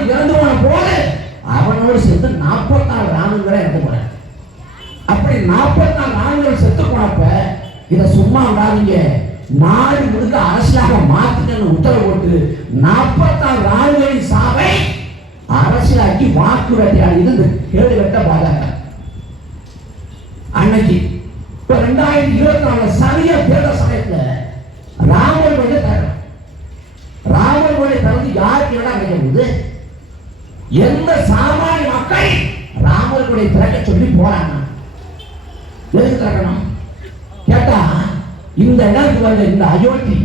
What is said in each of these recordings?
அவன் இறந்து போன போது அவனோடு சேர்த்து நாற்பத்தாறு நாலு இறந்து போன அப்படி நாற்பத்தாறு நாலு செத்து போனப்ப இதை சும்மா விடாதீங்க. நாடு முழுக்க அரசியலாக மாத்துக்கன்னு உத்தரவு போட்டு நாற்பத்தாறு ராணுவங்களின் சாவை அரசியலாக்கி வாக்குறுதியாக இருந்து கேள்வி கட்ட பாஜக. அன்னைக்கு இப்ப ரெண்டாயிரத்தி இருபத்தி நாலு சரியா தேர்தல் சமயத்தில் ராமர் கோயிலை தரணும் ராமர் கோயிலை தரது யாருக்கு இடம் கிடைக்கிறது எந்த சாமானிய மக்கள் ராமர் கோயிலை திறக்க சொல்லி போறாங்க? எதுக்கு திறக்கணும்? கேட்டா இந்த இடத்துக்கு வந்த இந்த அயோத்தி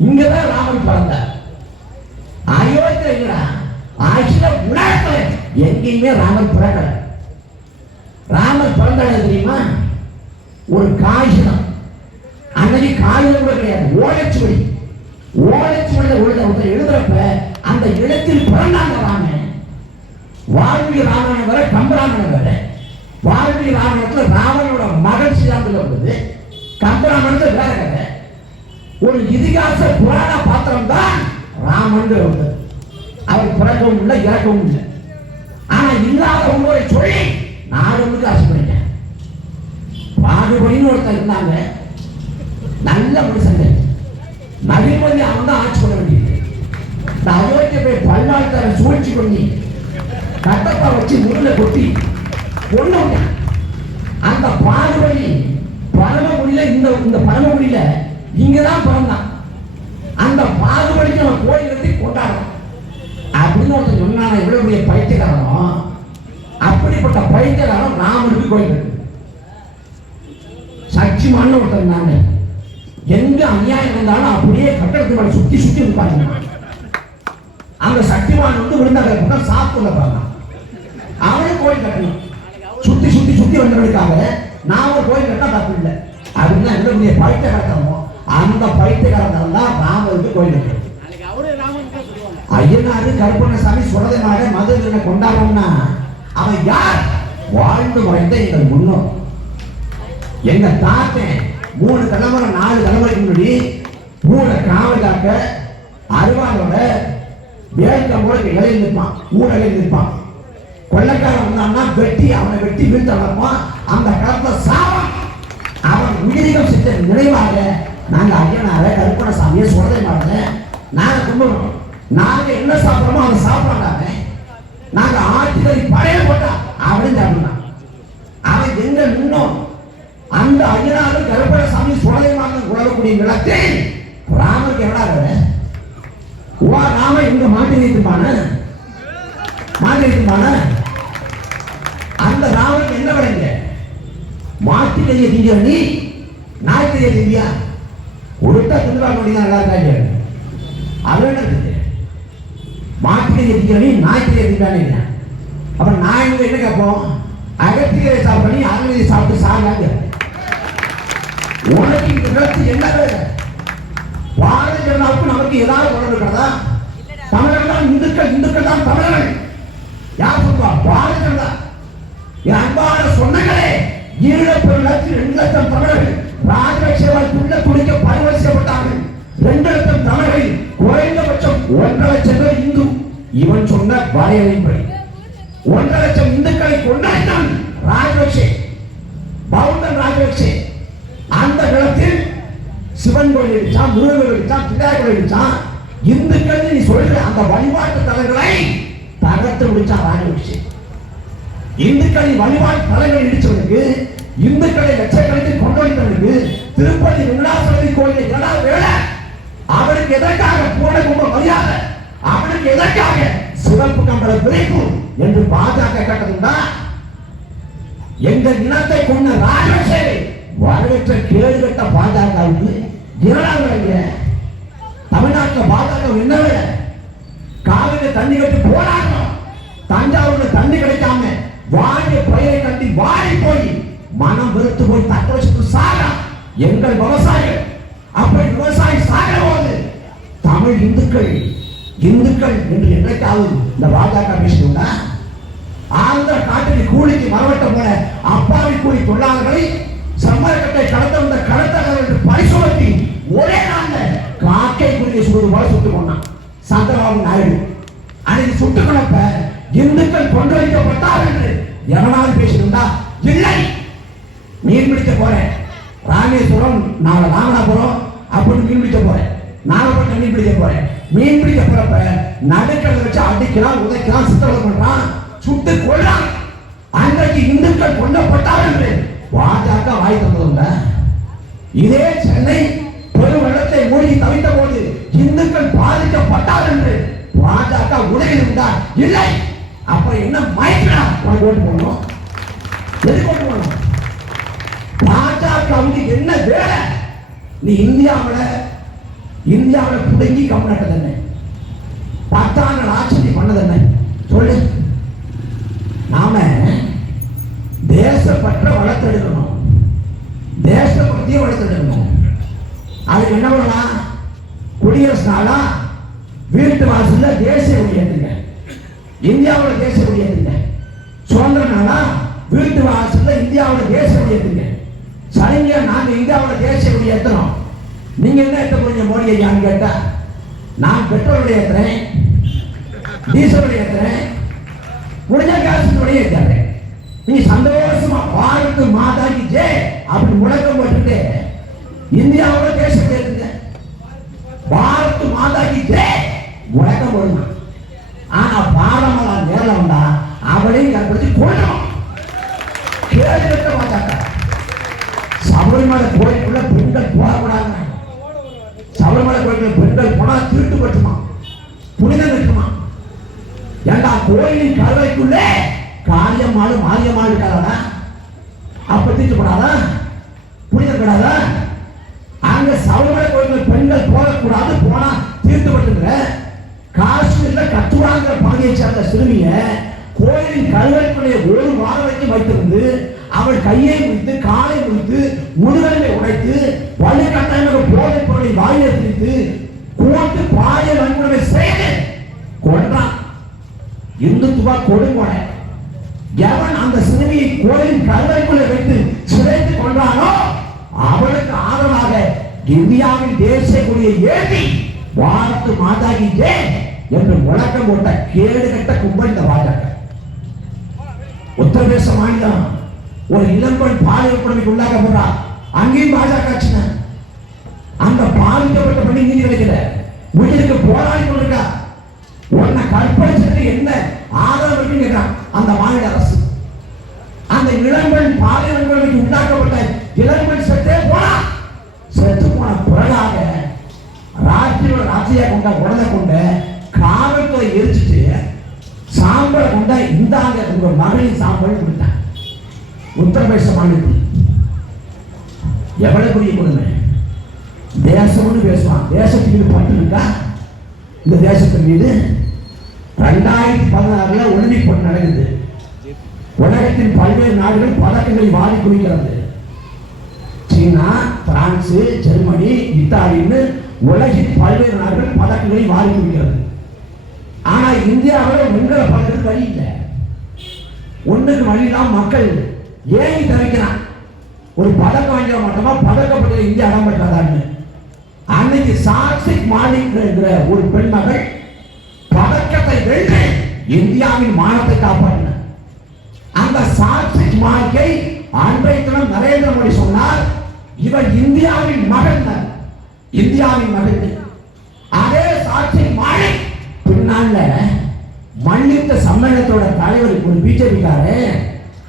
இங்கதான் ராமன் பிறந்தார். அயோத்தி இல்லடா ஆக்சுவலா உலகத்துல எங்கேயுமே ராமன் பிறக்கல. ராமர் பிறந்த இடம் தெரியுமா? ஒரு காகிதம். அன்னைக்கு காகிதம் கூட கிடையாது ஓலைச்சுவடி. ஓலைச்சுவடியில் உழுத ஒருத்தர் எழுதுறப்ப அந்த இடத்தில் பிறந்தாங்க ராமன் வால்மீகி ராமாயணம் வரை கம்பராமாயணம் வேற வால்மீகி ராமாயணத்தில் ராவணோட மகன் ஸ்ரீராமத்தில் உள்ளது. கம்பராமாயணத்தில் வேற கதை ஒரு இதிகாச புராண பாத்திரம் தான் ராமன் உள்ளது. அவர் பிறக்கவும் இல்லை இறக்கவும் இல்லை. ஆனா இல்லாத உங்களை சொல்லி நாடு முழுக்க அரசு பண்ணிட்டேன். ஒருத்தர் இருந்தாங்க. நல்ல மனுஷங்க. நவீனமதி அவன் தான் ஆட்சி பண்ண வேண்டியது. நான் அயோத்திய போய் பல்லாள்கார சூழ்ச்சி பண்ணி கட்டத்தை வச்சு முருளை கொட்டி கொண்டு அந்த பாகுபலி பரமகுடியில இந்த இந்த பரமகுடியில இங்கதான் பிறந்தான். அந்த பாகுபலிக்கு அவன் கோயில் கட்டி கொண்டாடுறான். அப்படின்னு ஒருத்தர் சொன்னான் இவ்வளவு பெரிய பைத்தியக்காரனோ? அப்படிப்பட்ட பைத்தியக்காரன் இருக்கு கோயில் சக்திமான சச்சிமான்னு ஒருத்தர் இருந்தாங்க எங்க அநியாயம் இருந்தாலும் அப்படியே கட்டடத்து மேல சுத்தி சுத்தி இருப்பாங்க அந்த சக்திமான் வந்து விருந்தாங்க தான் சாப்பிட பாருங்க அவனும் கோயில் கட்டணும். சுத்தி சுத்தி சுத்தி வந்தவனுக்காக நான் ஒரு கோயில் கட்டா தப்பு இல்லை. அப்படின்னு எவ்வளவு பெரிய பைத்தியக்காரனோ அந்த பைத்தியக்காரன் தான் ராமருக்கு கோயில் கட்டணும் ஐயனாரு கருப்பண்ணசாமி சுரதமாக மதுரை கொண்டாடுறோம்னா அவன் யார்? வாழ்ந்து மறைந்த எங்கள் முன்னோர். எங்க தாத்தன் மூணு தலைமுறை நாலு தலைமுறைக்கு முன்னாடி மூணு காவல் காக்க அருவாளோட வேங்க மூலம் இழையில் நிற்பான் ஊழலில் நிற்பான். கொள்ளைக்காரன் வந்தான்னா வெட்டி அவனை வெட்டி வீழ்த்தவனமா அந்த காலத்துல சாவம் அவன் உயிரிகள் செஞ்ச நினைவாக நாங்க ஐயனார கருப்பணசாமியை சுரதை மாறத நாங்கள் கும்பிடுறோம் நாங்கள் என்ன சாப்பிட்றோமோ அவன் சாப்பிடாங்க நாங்கள் ஆட்டுக்கறி பழைய போட்டா அவனே சாப்பிடலாம். அவன் எங்க நின்னோம்? அந்த ஐயனாரு கருப்பணசாமி சாமி மாறன் உழவக்கூடிய நிலத்தை ராமருக்கு எவ்வளோ வேலை வா ராம இங்க மாட்டி வைத்துப்பான மாட்டி வைத்துப்பான அந்த ராமனுக்கு என்ன விளைங்க? மாட்டிலேயே திங்க நீ நாய்க்கிலேயே திங்கியா ஒருத்தா திருவாங்க முடியாது நல்லா இருக்காங்க அது மாட்டிலேயே திங்க நீ நாய்க்கிலேயே திங்கானே திங்கானீங்க அப்ப நாய் என்ன கேட்போம்? அகத்திகளை சாப்பிட நீ அகத்தியை சாப்பிட்டு சாங்காங்க உனக்கு இந்த நிலத்து என்ன வேலை பாரதிய ஜனதாவுக்கு நமக்கு ஏதாவது உணர்வு இருக்கிறதா? தமிழர்கள் தான் இந்துக்கள் இந்துக்கள் தான் தமிழர்கள். யார் சொல்லுவா? பாரதிய ஜனதா. என் அன்பான சொன்னங்களே ஈழப்பெரு லட்சம் ரெண்டு லட்சம் தமிழர்கள் ராஜபக்சேவால் துள்ள துணிக்க பரிவரிசப்பட்டார்கள் ரெண்டு லட்சம் தமிழர்கள் குறைந்தபட்சம் ஒன்றரை லட்சம் பேர் இந்து. இவன் சொன்ன வரையறைப்படி ஒன்றரை லட்சம் இந்துக்களை கொண்டாடினான் ராஜபக்சே பவுண்டன் ராஜபக்சே. அந்த நிலத்தில் சிவன் கோயில் இருந்துச்சான் முருகன் கோயில் இடிச்சான் பிள்ளையார் கோயில் இந்துக்கள் நீ சொல்ற அந்த வழிபாட்டு தலங்களை தகர்த்து முடிச்சான் ராஜபக்சே. இந்துக்களின் வழிபாட்டு தலைமை இடிச்சவனுக்கு இந்துக்களை லட்சக்கணக்கில் கொண்டொழித்தவனுக்கு திருப்பதி வெங்கடாசபதி கோயிலை கடா வேலை அவனுக்கு எதற்காக போன கும்ப மரியாதை அவனுக்கு எதற்காக சிவப்பு கம்பள விரைப்பு என்று பாஜக கேட்டதுண்டா? எங்க இனத்தை கொண்ட ராஜசேவை வரவேற்ற கேடு கட்ட பாஜகவுக்கு இரண்டாம் தமிழ்நாட்டில் பாஜக என்ன விட காவிரி தண்ணி கட்டி போராடணும். தஞ்சாவூர்ல தண்ணி கிடைக்காம வாடிய பயிரை கட்டி வாடி போய் மனம் வெறுத்து போய் தக்க வச்சுட்டு சாக எங்கள் விவசாயம் அப்படி விவசாயி சாகிற போது தமிழ் இந்துக்கள் இந்துக்கள் என்று என்றைக்காவது இந்த பாஜக பேசிட்டுண்டா ஆந்திர காட்டில் கூலிக்கு மரவட்ட போல அப்பாவி கூலி தொழிலாளர்களை சம்மரக்கட்டை கடத்த வந்த கடத்தகர்கள் பரிசோதனை ஒரே நாள்ல காக்கை குருவியை சுடுவது போல சுட்டு கொண்டான். சந்திரபாபு நாயுடு. அன்னைக்கு சுட்டுக் கொண்டப்ப இந்துக்கள் கொண்டு வைக்கப்பட்டார் எவனாவது பேசியிருந்தா இல்லை மீன் பிடிக்க போறேன். ராமேஸ்வரம் நாளை ராமநாதபுரம் அப்படின்னு மீன் பிடிக்க போறேன். நாகப்பட்டினம் மீன் பிடிக்க போறேன். மீன் பிடிக்க போறப்ப நடுக்கடலை வச்சு அடிக்கிறான் உதைக்கிறான் சித்திரவதை பண்றான். சுட்டு கொள்றான் அன்றைக்கு இந்துக்கள் கொல்லப்பட்டார் என்று பாஜக வாய் தந்ததுங்க இதே சென்னை பெருவெள்ளத்தை மூழ்கி தவித்த போது இந்துக்கள் பாதிக்கப்பட்டார் என்று பாஜக உலகில் இருந்தார். இல்லை அப்புறம் என்ன மயக்கடா? உனக்கு ஓட்டு போடணும் எதுக்கு ஓட்டு போடணும் பாஜகவுக்கு என்ன வேலை? நீ இந்தியாவில் இந்தியாவில் புடுங்கி கம்நாட்டு என்ன? பத்தாண்டு ஆட்சி நீ பண்ணது என்ன? சொல்லு. நாம தேசப்பற்ற வளர்த்தெடுக்கணும் தேசபக்தியை வளர்த்தெடுக்கணும் அதுக்கு என்ன பண்ணலாம்? குடியரசு நாளா வீட்டு வாசல்ல தேசிய கொடி இந்தியாவில் பேச முடியாதுங்க சுதந்திரனாலா வீட்டு வாசல்ல இந்தியாவில் பேச முடியாதுங்க சரிங்க நாங்க இந்தியாவோட பேச கொடி ஏத்துறோம். நீங்க என்ன ஏத்த போறீங்க மோடி ஐயான்னு கேட்டா? நான் பெட்ரோல் ஏத்துறேன் டீசல் ஏத்துறேன் முடிஞ்ச காசு உடைய நீ சந்தோஷமா பாரத் மாதாஜி ஜே அப்படி முழக்கம் போட்டுட்டு இந்தியாவோட தேசத்தை கோயிலின் கருவைக்குள்ளே காரியமாடு மாரியமாடு இருக்காதா அப்ப தீட்டுப்படாதா புனிதம் அங்க சபரிமலை கோயிலுக்கு பெண்கள் போகக்கூடாது போனா தீர்த்துப்பட்டுங்கிற காஷ்மீர்ல கத்துவாங்கிற பகுதியை சேர்ந்த சிறுமிய கோயிலின் கருவைக்குள்ளே ஒரு வாரம் வரைக்கும் வைத்திருந்து அவள் கையை முடித்து காலை முடித்து முதுகலை உடைத்து வழிகட்டாயமாக போதைப் பொருளை வாயிலை திரித்து கூட்டு பாய வன்முறை செய்து கொண்டான் இந்துத்துவா கொடுங்கொடை எவன் அந்த சிறுமியை கோயில் கருவறைக்குள்ளே வைத்து சிதைத்து கொண்டானோ அவனுக்கு ஆதரவாக இந்தியாவின் தேசிய கொடியை ஏற்றி பாரத் மாதாகி என்று முழக்கம் போட்ட கேடு கட்ட கும்பல் இந்த பாஜக. உத்தரப்பிரதேச மாநிலம் ஒரு இளம்பெண் பாலியல் கொடுமைக்கு உள்ளாக்கப்படுறா அங்கேயும் பாஜக ஆச்சுன அந்த பாதிக்கப்பட்ட பெண்ணை நீதி கிடைக்கல. உயிருக்கு போராடி கொண்டிருக்கா. உன்னை கற்பழிச்சது என்ன? ஆதரவு கேட்கிறான் அந்த மாநில அரசு. அந்த இளம்பெண் பாலியல் உண்டாக்கப்பட்ட இளம்பெண் செத்தே போனா செத்து போன பிறகாக ராஜ்யோட ராஜ்யா கொண்ட உடலை கொண்ட காவல்துறை எரிச்சிட்டு சாம்பலை கொண்ட இந்தாங்க உங்க மகளின் சாம்பல் கொடுத்தாங்க உத்தரப்பிரதேச மாநிலத்தில். எவ்வளவு பெரிய கொடுமை? தேசம்னு பேசுவான். தேசத்துக்கு பட்டு இருக்கா இந்த தேசத்தின் மீது ரெண்டாயிரத்தி பதினாறுல ஒலிம்பிக் போட்டி நடக்குது. உலகத்தின் பல்வேறு நாடுகள் பதக்கங்களை வாரி குவிக்கிறது. சீனா பிரான்ஸ் ஜெர்மனி இத்தாலின்னு உலகின் பல்வேறு நாடுகள் பதக்கங்களை வாரி குவிக்கிறது. ஆனா இந்தியாவில் வெண்கல பதக்கத்துக்கு வழி இல்லை. ஒண்ணுக்கு வழியெல்லாம் மக்கள் ஏங்கி தவிக்கிறான் ஒரு பதக்கம் வாங்கிட மாட்டோமா பதக்கப்பட்ட இந்தியா இடம் பெற்றாதான்னு. அன்னைக்கு சாட்சி மாலிக் ஒரு பெண் மகள் பதக்கத்தை வென்று இந்தியாவின் மானத்தை காப்பாற்றினார் அந்த சாட்சி மாலிக்கை தினம் நரேந்திர மோடி சொன்னார் இவன் இந்தியாவின் மகன் இந்தியாவின் மகன் அதே சாட்சி மாலிக் பின்னால மன்னித்த சம்மேளனத்தோட தலைவர் ஒரு பிஜேபிக்காரே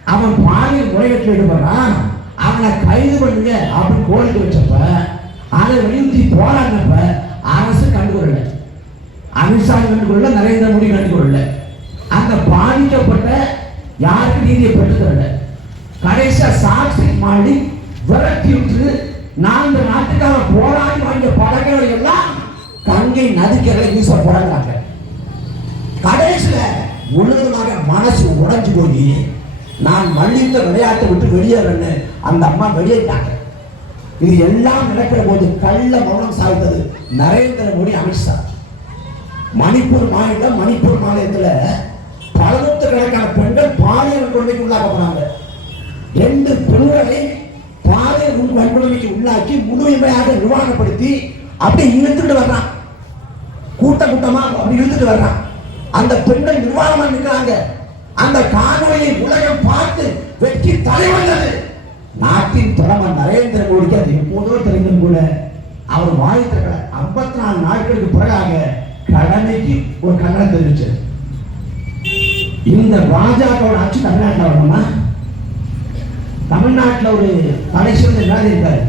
அவன் பாலியல் முறையீட்டில் ஈடுபடுறான். அவனை கைது பண்ணுங்க அப்படின்னு கோரிக்கை வச்சப்ப அதை வலியுறுத்தி போராடுறப்ப அரசு கண்டுகொள்ளல அமித்ஷா கண்டுகொள்ள நரேந்திர மோடி கண்டுகொள்ளல அந்த பாதிக்கப்பட்ட யாருக்கு நீதியை பெற்றுத்தரல கடைசியா சாட்சி மாடி விரட்டி விட்டு நான்கு நாட்டுக்காக போராடி வாங்கிய படங்களை எல்லாம் கங்கை நதிக்கரை வீச போறாங்க கடைசியில முழுவதுமாக மனசு உடைஞ்சு போய் நான் மல்லித்த விளையாட்டை விட்டு வெளியேறேன்னு அந்த அம்மா வெளியேட்டாங்க இது எல்லாம் நடக்கிற போது கள்ள மௌனம் சாய்த்தது நரேந்திர மோடி அமித்ஷா மணிப்பூர் மாநிலம் மணிப்பூர் மாநிலத்தில் பல நூற்றுக்கணக்கான பெண்கள் பாலியல் கொடுமைக்கு உள்ளாக்கப்படுறாங்க ரெண்டு பெண்களை பாலியல் வன்கொடுமைக்கு உள்ளாக்கி முழுமையாக நிர்வாகப்படுத்தி அப்படியே இழுத்துட்டு வர்றான். கூட்ட கூட்டமா அப்படி இழுத்துட்டு வர்றான். அந்த பெண்கள் நிர்வாகமா நிற்கிறாங்க அந்த காணொலியை உலகம் பார்த்து வெற்றி தலைவர்கள் நாட்டின் பிரதமர் நரேந்திர மோடிக்கு அது எப்போதோ தெரிந்தும் கூட அவர் வாய் ஐம்பத்தி நாலு நாட்களுக்கு பிறகாக கடமைக்கு ஒரு கண்டனம் தெரிவிச்சது. இந்த பாஜகவோட ஆட்சி தமிழ்நாட்டில் வரணுமா தமிழ்நாட்டில் ஒரு தலை சிறந்த விவாதி இருக்காரு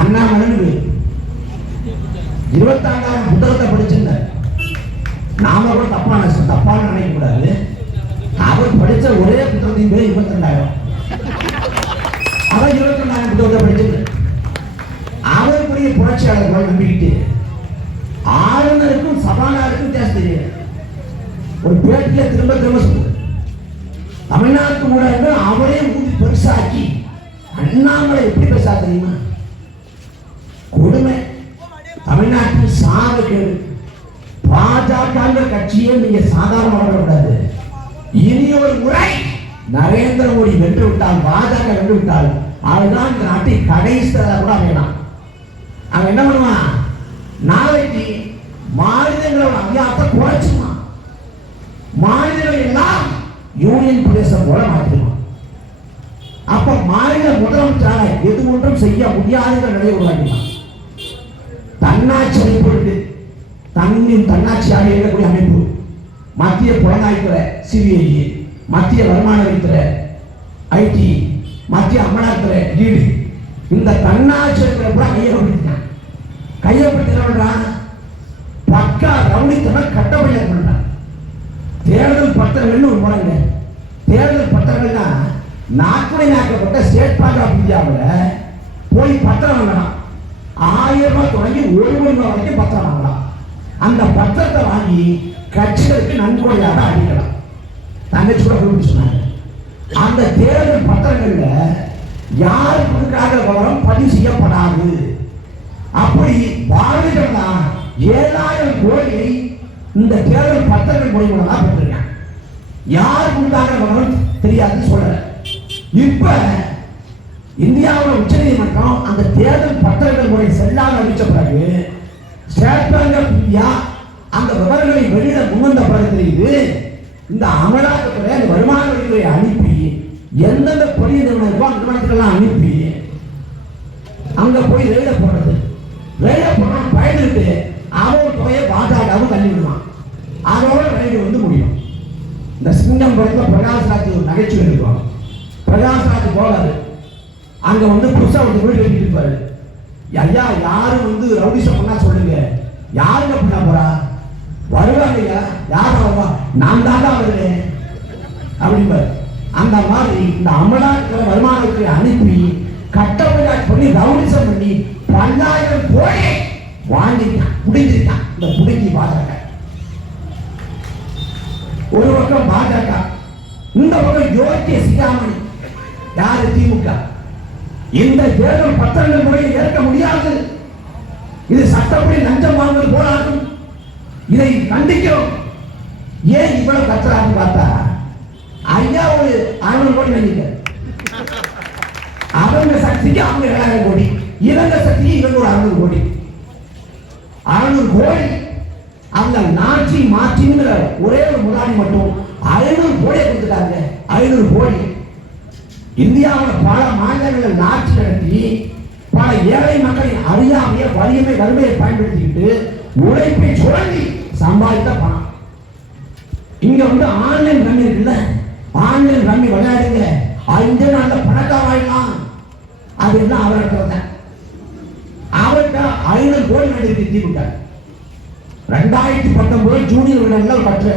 அண்ணாமலை இருபத்தாண்டாயிரம் புத்தகத்தை படிச்சிருந்தார். நாம கூட தப்பான தப்பான நினைக்க கூடாது அவர் படிச்ச ஒரே புத்தகத்தையும் பேர் இருபத்தி ரெண்டாயிரம். அவன் இருபத்தி ரெண்டாயிரம் புத்தகத்தை படிச்சிருந்தார் அவர் பெரிய புரட்சியாளர் போல நம்பிக்கிட்டு ஆளுநருக்கும் சபாநாயகருக்கும் வித்தியாசம் தெரியாது. ஒரு பேட்டில திரும்ப திரும்ப சொல்லுது. தமிழ்நாட்டு ஊடகங்கள் அவரே ஊதி பெருசாக்கி அண்ணாமலை எப்படி பேசா தெரியுமா? கொடுமை. தமிழ்நாட்டில் சாவுகள் பாஜக கட்சியை நீங்க சாதாரண கூடாது இனி ஒரு முறை நரேந்திர மோடி வென்று விட்டால் பாஜக வென்று விட்டால் அதுதான் இந்த நாட்டின் கடைசி கூட அமையலாம். அவன் என்ன பண்ணுவான்? நாளைக்கு மாநிலங்களோட அதிகாரத்தை குறைச்சுமா மாநிலங்கள் எல்லாம் யூனியன் பிரதேசம் போல மாற்றிடுவான். அப்ப மாநில முதலமைச்சராக எது ஒன்றும் செய்ய முடியாத நிலையை உருவாக்கினான் தன்னாட்சி அமைப்பு இருக்கு. தன்னின் தன்னாட்சியாக இருக்கக்கூடிய அமைப்பு. மத்திய புலனாய்வுத்துறை சிபிஐ மத்திய வருமான வரித்துறை ஐடி மத்திய அமலாக்கத்துறை ஈடு இந்த தன்னாட்சி அமைப்புல கூட கையை கையகப்படுத்தினான் பக்கா ரவுடித்தனம் கட்டப்படியாக பண்றான் தேர்தல் பத்திரங்கள்னு ஒரு முறைங்க தேர்தல் பத்திரங்கள்னா நாக்குடையாக்கப்பட்ட ஸ்டேட் பேங்க் ஆஃப் இந்தியாவில் போய் பத்திரம் வாங்கலாம். ஆயிரம் ரூபாய் தொடங்கி ஒரு மணி ரூபாய் வரைக்கும் பத்திரம் வாங்கலாம். அந்த பத்திரத்தை வாங்கி கட்சிகளுக்கு நன்கொடையாக அடிக்கலாம் தங்கச்சி கூட சொன்னாங்க. அந்த தேர்தல் பத்திரங்கள்ல யார் கொடுக்காத விவரம் பதிவு செய்யப்படாது. அப்படி பாரதிய ஜனதா ஏழாயிரம் கோடியை இந்த தேர்தல் பத்திரங்கள் மூலியமாக தான் பெற்றிருக்காங்க. யார் கொடுத்தாங்க விவரம் தெரியாதுன்னு சொல்றேன் இப்ப இந்தியாவோட உச்சநீதிமன்றம் அந்த தேர்தல் பத்திரங்கள் முறை செல்லாமல் அறிவிச்ச பிறகு ஸ்டேட் பேங்க் ஆஃப் இந்தியா அந்த விவரங்களை வெளியிட முன்வந்த பிறகு தெரியுது இந்த அமலாக்கத்துறை அந்த வருமான வரித்துறை அனுப்பி எந்தெந்த பொறிய நிறுவனம் இருக்கோ அந்த நிறுவனத்துக்கெல்லாம் அனுப்பி அங்க போய் ரெயில போடுறது. ரெயில போடுறோம் பயந்துட்டு அவன் தொகையை பாஜகவும் தள்ளி விடுவான். அதோட ரெய்டு வந்து முடியும். இந்த சிங்கம் படத்துல பிரகாஷ் ராஜ் ஒரு நகைச்சுவை இருக்கும் பிரகாஷ் ராஜ் போகாது. அங்க வந்து புதுசா வந்து வீடு கட்டிட்டு இருப்பாரு. ஐயா யாரு வந்து ரவுடிசம் பண்ணா சொல்லுங்க. யாருங்க பண்ண போறா? வருவாங்க ஐயா. யார் வருவா? நான் தாண்டா வருவேன். அப்படிம்பாரு. அந்த மாதிரி இந்த அமலாக்கிற வருமானத்தை அனுப்பி கட்டமையா பண்ணி ரவுடிசம் பண்ணி பல்லாயிரம் கோடி வாங்கிட்டான் புடிஞ்சிருக்கான் இந்த புடுங்கி பாஜக. ஒரு பக்கம் பாஜக இந்த பக்கம் யோகிய சிகாமணி. யாரு திமுக? இந்த தேர்தல் பத்திரங்கள் முறையை ஏற்க முடியாது. இது சட்டப்படி லஞ்சம் வாங்குவது போராட்டம் இதை கண்டிக்கிறோம். ஏன் இவ்வளவு கத்துறாங்க பார்த்தா? ஐயா ஒரு அறுநூறு கோடி நினைக்க அவங்க சக்திக்கு அவங்க ஏழாயிரம் கோடி இவங்க சக்திக்கு இவங்க ஒரு அறுநூறு கோடி. அறுநூறு கோடி அந்த நாட்டி மாற்றிங்கிற ஒரே ஒரு முதலாளி மட்டும் ஐநூறு கோடியை கொடுத்துட்டாங்க. ஐநூறு கோடி. இந்தியாவில் பல மாநிலங்களில் நாட்சி நடத்தி பல ஏழை மக்களின் அறியாமைய வலியமை வறுமையை பயன்படுத்திக்கிட்டு உழைப்பை சுரண்டி சம்பாதித்த பணம். இங்க வந்து ஆன்லைன் ரம்மி இருக்குல்ல? ஆன்லைன் ரம்மி விளையாடுங்க. அஞ்சு நாள்ல பணக்காராயிடலாம் அது என்ன? அவர்கிட்ட தான். அவர்கிட்ட ஐநூறு கோடி நடிகை திமுக ரெண்டாயிரத்தி பத்தொன்பது ஜூனியர் விடல பற்ற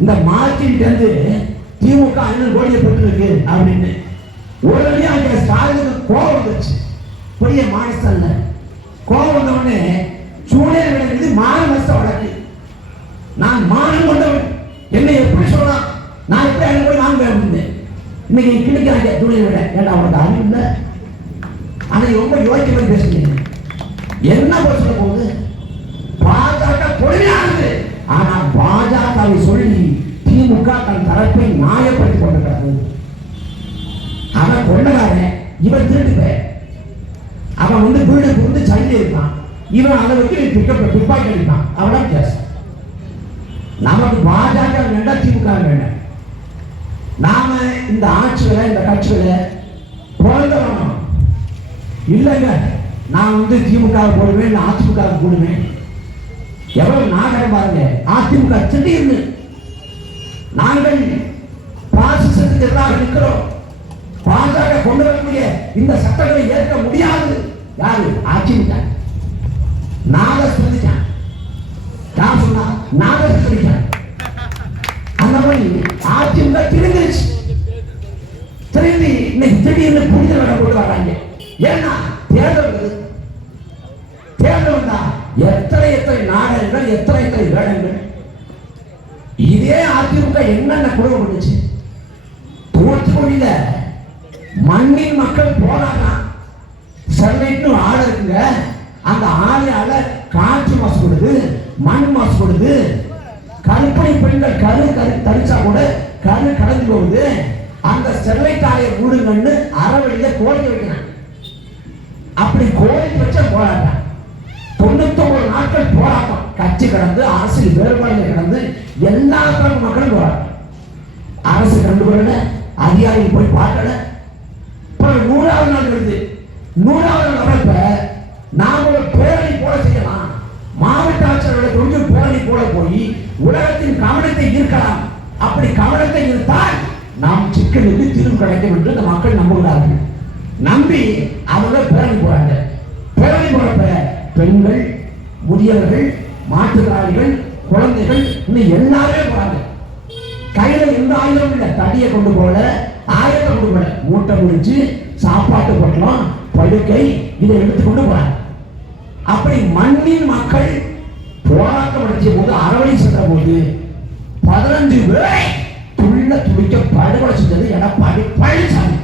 இந்த மார்க்கின் இருந்து திமுக ஐநூறு கோடியை பெற்றிருக்கு அப்படின்னு. உடனே அங்க ஸ்டாலினுக்கு கோபம் வந்துச்சு பெரிய மாநில கோபம் வந்த உடனே ஜூனியர் விடங்கிறது மான வழக்கு நான் மானம் கொண்டவன் என்னை எப்படி சொல்லலாம் நான் எப்படி அங்க போய் வாங்க இருந்தேன் இன்னைக்கு கிழிக்கிறாங்க ஜூனியர் விட ஏன்னா அவனுக்கு அறிவு இல்லை? அதை ரொம்ப யோசிக்க மாதிரி பேசுறீங்க என்ன பதில் போகுது? பாஜக கொடுமையானது ஆனா பாஜகவை சொல்லி திமுக தன் தரப்பை நியாயப்படுத்திக் கொண்டிருக்கிறது. அவன் கொண்டதாரன் இவன் திருட்டு அவன் வந்து வீடு புரிந்து சல்லி இருக்கான். இவன் அதை வச்சு பிக்கப் துப்பாக்கி அடிப்பான். அவனா கேஸ். நமக்கு பாஜக வேண்டாம் திமுக வேண்டாம். நாம இந்த ஆட்சியில இந்த கட்சியில பிறந்தவனும் இல்லைங்க நான் வந்து திமுக போடுவேன் நான் அதிமுக போடுவேன். எவ்வளவு நாகரம் பாருங்க. அதிமுக திடீர்னு நாங்கள் பாசிசத்துக்கு எதிராக நிற்கிறோம். பாஜக கொண்டு வரக்கூடிய இந்த சட்டங்களை ஏற்க முடியாது. யாரு? அதிமுக. நாக சொல்லிட்டான் நான் சொன்னா? நாக சொல்லிட்டான் மாதிரி அதிமுக திருந்துருச்சு திரும்பி இன்னைக்கு திடீர்னு புரிதல் வேலை கொண்டு வர்றாங்க ஏன்னா தேர்தல் தேர்தல் தான் எத்தனை எத்தனை நாடகங்கள் எத்தனை எத்தனை வேடங்கள். இதே அதிமுக என்னென்ன குடும்பம் பண்ணுச்சு? தூத்துக்குடியில மண்ணின் மக்கள் போராடலாம் சென்னைக்கு ஆள் இருக்குங்க. அந்த ஆலையால காற்று மாசுபடுது மண் மாசுபடுது கருப்பணி பெண்கள் கரு கரு தரிச்சா கூட கரு கடந்து போகுது. அந்த ஸ்டெர்லைட் ஆலையை மூடுங்கன்னு அறவழியில கோரிக்கை வைக்கிறாங்க. அப்படி கோரிக்கை வச்ச போராட்டம். தொண்ணூத்தொன்பது நாட்கள் போராட்டம். கட்சி கடந்து அரசு வேறுபாடுகள் கடந்து எல்லா தரப்பு மக்களும் போராட்டம். அரசு கண்டுகொள்ளல அதிகாரிகள் போய் பார்க்கல. நூறாவது நாள் இருந்து நூறாவது நாள் வரப்ப நாம் சிக்கலுக்கு தீர்வு கிடைக்கும் என்று இந்த மக்கள் நம்புகிறார்கள். நம்பி அவங்க பேரணி போறாங்க. பேரணி போறப்ப பெண்கள் முதியவர்கள் மாற்றுத்திறனாளிகள் குழந்தைகள் இன்னும் எல்லாருமே போறாங்க. கையில எந்த ஆயுதம் இல்லை. தடியை கொண்டு போல ஆயுதம் கொண்டு போல மூட்டை முடிச்சு சாப்பாட்டு பொட்டலம் படுக்கை இதை எடுத்துக்கொண்டு போறாங்க. அப்படி மண்ணின் மக்கள் போராட்டம் நடத்திய போது அறவழி சென்ற போது பதினஞ்சு பேரை துள்ள துடிக்க படுகொலை செஞ்சது எடப்பாடி பழனிசாமி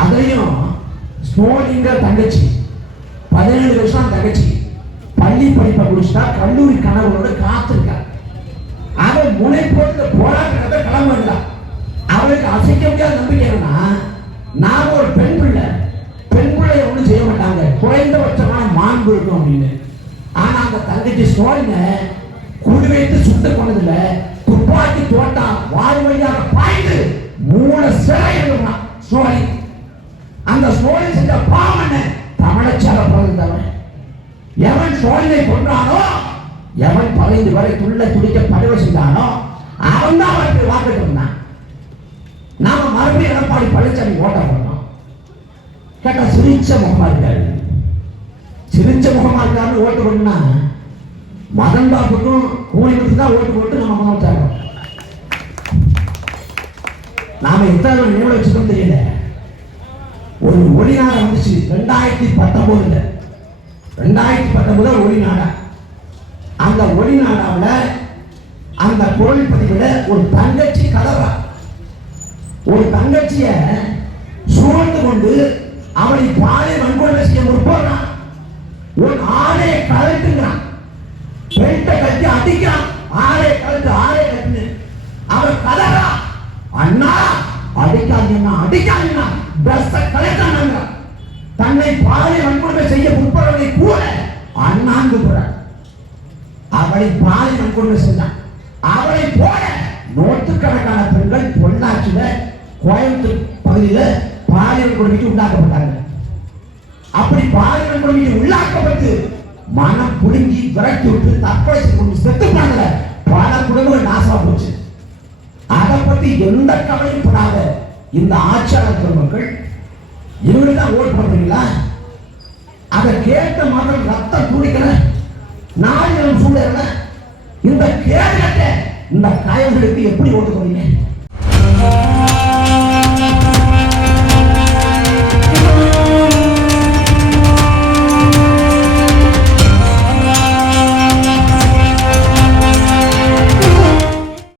அதையும் ஸ்மோலிங்கிற தங்கச்சி பதினேழு வருஷம் தங்கச்சி பள்ளி படிப்பை முடிச்சுட்டா கல்லூரி கனவுகளோட காத்திருக்கா. அவன் முனைப்போட்டு போராட்டத்தை கிளம்புறா அவளுக்கு அசைக்க முடியாத நம்பிக்கை என்னன்னா நாம ஒரு பெண் பிள்ளை பெண் பிள்ளைய ஒண்ணும் செய்ய மாட்டாங்க. குறைந்தபட்சமான மாண்பு இருக்கும் அப்படின்னு. ஆனா அந்த தங்கச்சி சோழனை குழு வைத்து சுத்த கொண்டதுல துப்பாக்கி தோட்டா வாய் வழியாக பாய்ந்து மூணு சிறை சோழி. அந்த சோழி செஞ்ச பாவன தமிழச்சார பிறந்தவன் எவன் சோழனை கொன்றானோ எவன் பதினைந்து வரை துள்ள துடிக்க படுகொலை செய்தானோ அவன் தான் அவருக்கு வாக்கிட்டு இருந்தான் நாம மறுபடியும் எடப்பாடி பழனிசாமி ஓட்ட பண்ணோம் கேட்டா சிரிச்ச முகமா இருக்காரு. சிரிச்ச முகமா இருக்காருன்னு ஓட்டு பண்ணா மதன் பாபுக்கும் ஊழியத்துக்கு தான் ஓட்டு போட்டு நம்ம முதலமைச்சர் நாம எத்தனை நினைவு வச்சுக்கணும் தெரியல. ஒரு ஒளிநாடா வந்துச்சு ரெண்டாயிரத்தி பத்தொன்பதுல. ரெண்டாயிரத்தி பத்தொன்பதுல ஒளிநாடா அந்த ஒளி நாடாவில் அந்த குரல் பதிவில் ஒரு தங்கச்சி கலவா. ஒரு தங்கச்சிய சூழ்ந்து கொண்டு அவளை பாலை வன்கொடுமை செய்ய முற்போறான் ஒரு ஆணையை கலட்டுங்கிறான் பெல்ட்டை கட்டி அடிக்கிறான். ஆளை கலந்து ஆளை கட்டுன்னு அவன் கதறா. அண்ணா அடிக்காதீங்கன்னா அடிக்காதீங்கன்னா ட்ரெஸ்ஸை கலட்டாங்க தன்னை பாலை வன்கொடுமை செய்ய முற்படுவதை கூட அண்ணாந்து போறான் அவளை பாலை வன்கொடுமை செஞ்சான் அவளை போல நூற்றுக்கணக்கான பெண்கள் பொள்ளாச்சியில கோயம்புத்தூர் பகுதியில பாலியல் கொடுமைக்கு உள்ளாக்கப்பட்டாங்க அப்படி பாலியல் கொடுமைக்கு உள்ளாக்கப்பட்டு மனம் புடுங்கி விரட்டி விட்டு தற்கொலை செய்து கொண்டு செத்து போனாங்க பல குடும்பங்கள் நாசமா போச்சு. அதை பத்தி எந்த கவலையும் படாத இந்த ஆட்சியாளர் குடும்பங்கள். இவங்களுக்கு தான் ஓட்டு பண்றீங்களா அதை கேட்ட மக்கள் ரத்தம் துடிக்கல. நாளினம் சூழல இந்த கேள்வி இந்த காயங்களுக்கு எப்படி ஓட்டு போறீங்க